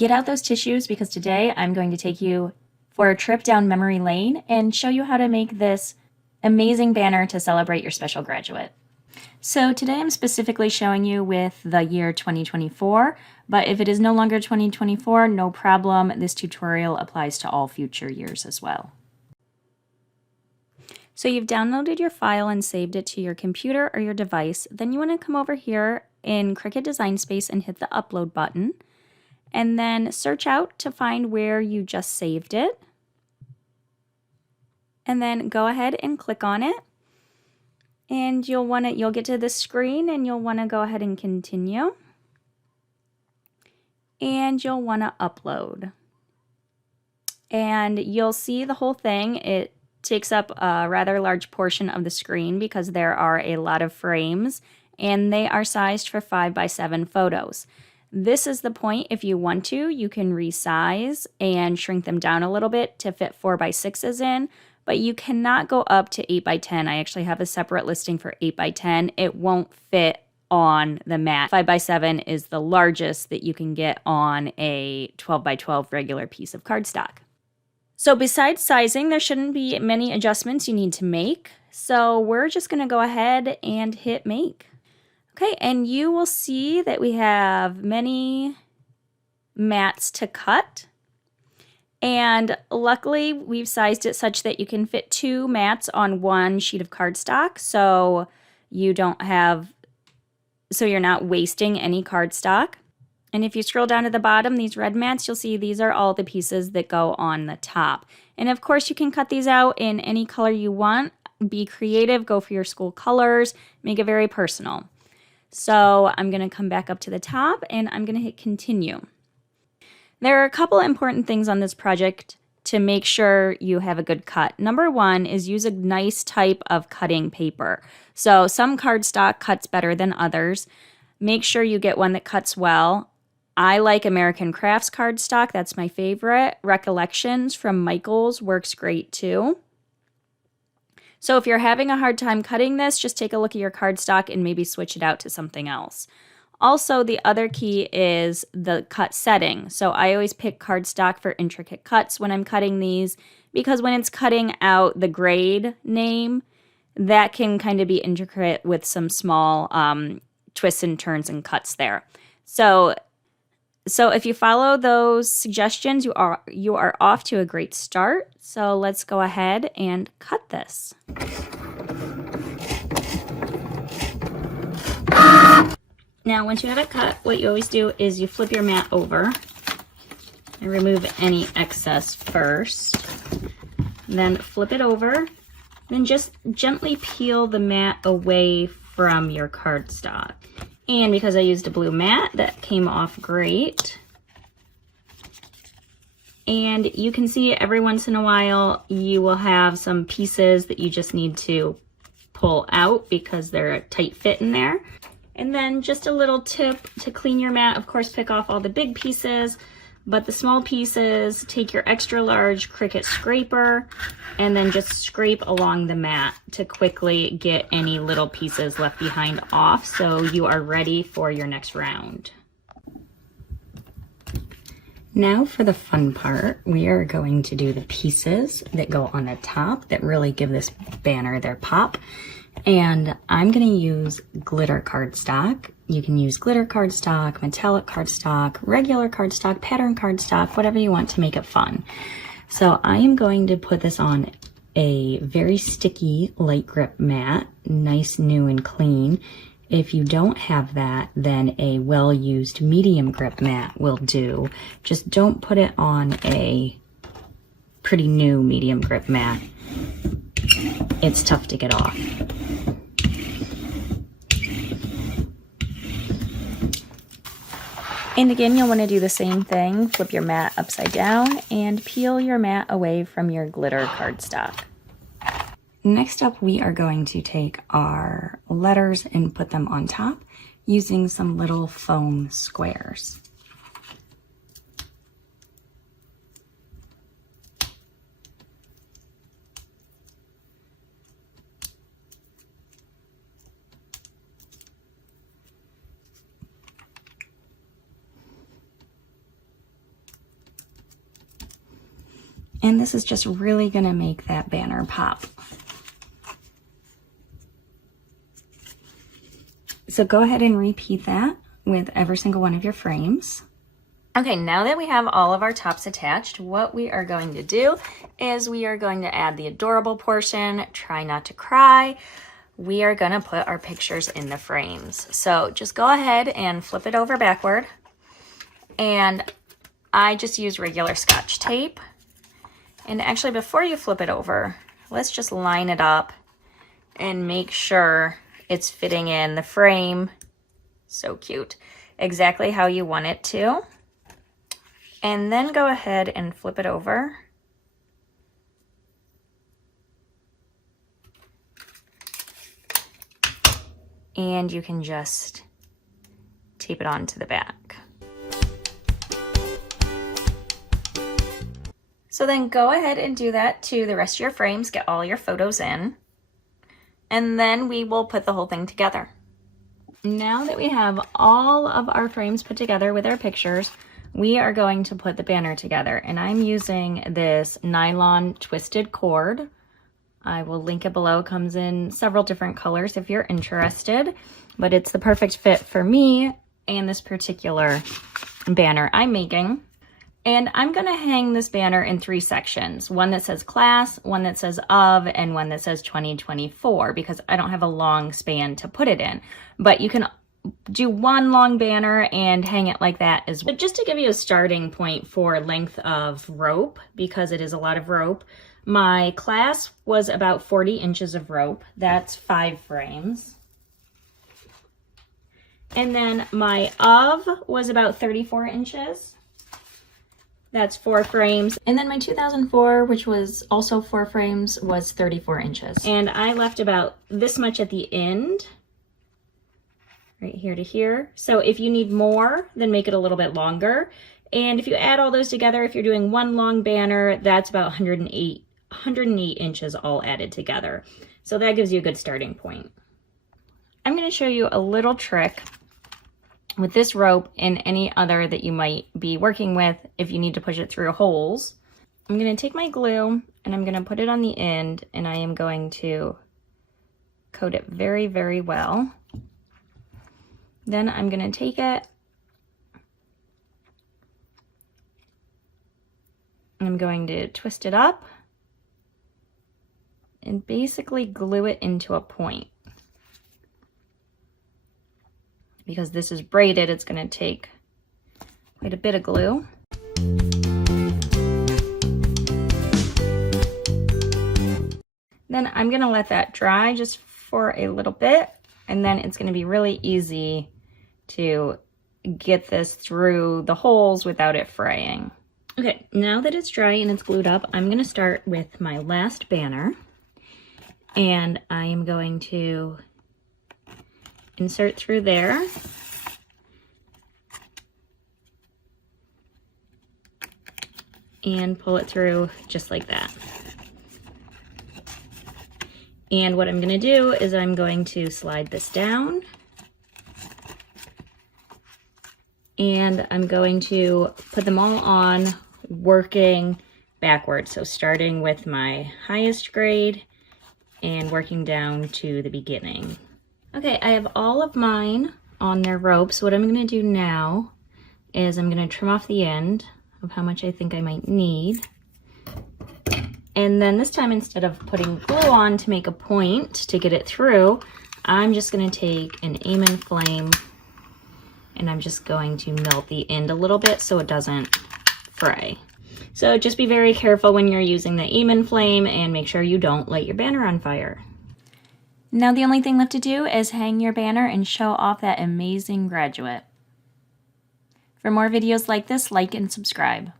Get out those tissues because today I'm going to take you for a trip down memory lane and show you how to make this amazing banner to celebrate your special graduate. So today I'm specifically showing you with the year 2024, but if it is no longer 2024, no problem. This tutorial applies to all future years as well. So you've downloaded your file and saved it to your computer or your device. Then you want to come over here in Cricut Design Space and hit the upload button. And then search out to find where you just saved it. And then go ahead and click on it. And you'll get to this screen and you'll want to go ahead and continue. And you'll want to upload. And you'll see the whole thing. It takes up a rather large portion of the screen because there are a lot of frames and they are sized for 5x7 photos. This is the point, if you want to, you can resize and shrink them down a little bit to fit 4x6s in, but you cannot go up to 8x10. I actually have a separate listing for 8x10. It won't fit on the mat. 5x7 is the largest that you can get on a 12x12 regular piece of cardstock. So besides sizing, there shouldn't be many adjustments you need to make. So we're just going to go ahead and hit make. Okay, and you will see that we have many mats to cut. And luckily, we've sized it such that you can fit 2 mats on one sheet of cardstock. So you're not wasting any cardstock. And if you scroll down to the bottom, these red mats, you'll see these are all the pieces that go on the top. And of course, you can cut these out in any color you want. Be creative, go for your school colors, make it very personal. So I'm going to come back up to the top and I'm going to hit continue. There are a couple important things on this project to make sure you have a good cut. Number one is use a nice type of cutting paper. So some cardstock cuts better than others. Make sure you get one that cuts well. I like American Crafts cardstock. That's my favorite. Recollections from Michaels works great too. So if you're having a hard time cutting this, just take a look at your cardstock and maybe switch it out to something else. Also, the other key is the cut setting. So I always pick cardstock for intricate cuts when I'm cutting these because when it's cutting out the grade name, that can kind of be intricate with some small twists and turns and cuts there. So if you follow those suggestions, you are off to a great start. So let's go ahead and cut this. Now, once you have it cut, what you always do is you flip your mat over and remove any excess first. Then flip it over. Then just gently peel the mat away from your cardstock. And because I used a blue mat, that came off great. And you can see every once in a while, you will have some pieces that you just need to pull out because they're a tight fit in there. And then just a little tip to clean your mat, of course, pick off all the big pieces, but the small pieces, take your extra large Cricut scraper and then just scrape along the mat to quickly get any little pieces left behind off so you are ready for your next round. Now for the fun part, we are going to do the pieces that go on the top that really give this banner their pop. And I'm going to use glitter cardstock. You can use glitter cardstock, metallic cardstock, regular cardstock, pattern cardstock, whatever you want to make it fun. So I am going to put this on a very sticky light grip mat, nice, new, and clean. If you don't have that, then a well-used medium grip mat will do. Just don't put it on a pretty new medium grip mat. It's tough to get off. And again, you'll want to do the same thing. Flip your mat upside down and peel your mat away from your glitter cardstock. Next up, we are going to take our letters and put them on top using some little foam squares. And this is just really gonna make that banner pop. So go ahead and repeat that with every single one of your frames. Okay, now that we have all of our tops attached, what we are going to do is we are going to add the adorable portion, try not to cry. We are gonna put our pictures in the frames. So just go ahead and flip it over backward. And I just use regular Scotch tape. And actually, before you flip it over, let's just line it up and make sure it's fitting in the frame. So cute. Exactly how you want it to. And then go ahead and flip it over. And you can just tape it onto the back. So then go ahead and do that to the rest of your frames, get all your photos in, and then we will put the whole thing together. Now that we have all of our frames put together with our pictures, we are going to put the banner together. And I'm using this nylon twisted cord. I will link it below. It comes in several different colors if you're interested, but it's the perfect fit for me and this particular banner I'm making. And I'm gonna hang this banner in 3 sections. One that says class, one that says of, and one that says 2024, because I don't have a long span to put it in. But you can do one long banner and hang it like that as well. But just to give you a starting point for length of rope, because it is a lot of rope, my class was about 40 inches of rope. That's 5 frames. And then my of was about 34 inches. That's 4 frames. And then my 2004, which was also 4 frames, was 34 inches. And I left about this much at the end, right here to here. So if you need more, then make it a little bit longer. And if you add all those together, if you're doing one long banner, that's about 108 inches all added together. So that gives you a good starting point. I'm gonna show you a little trick with this rope and any other that you might be working with if you need to push it through holes. I'm going to take my glue and I'm going to put it on the end, and I am going to coat it very, very well. Then I'm going to take it, I'm going to twist it up and basically glue it into a point. Because this is braided, it's going to take quite a bit of glue. Then I'm going to let that dry just for a little bit, and then it's going to be really easy to get this through the holes without it fraying. Okay, now that it's dry and it's glued up, I'm going to start with my last banner, and I am going to insert through there. And pull it through just like that. And what I'm going to do is I'm going to slide this down. And I'm going to put them all on working backwards. So starting with my highest grade and working down to the beginning. Okay, I have all of mine on their ropes. What I'm going to do now is I'm going to trim off the end of how much I think I might need. And then this time, instead of putting glue on to make a point to get it through, I'm just going to take an aim and flame and I'm just going to melt the end a little bit so it doesn't fray. So just be very careful when you're using the aim and flame and make sure you don't light your banner on fire. Now the only thing left to do is hang your banner and show off that amazing graduate. For more videos like this, like and subscribe.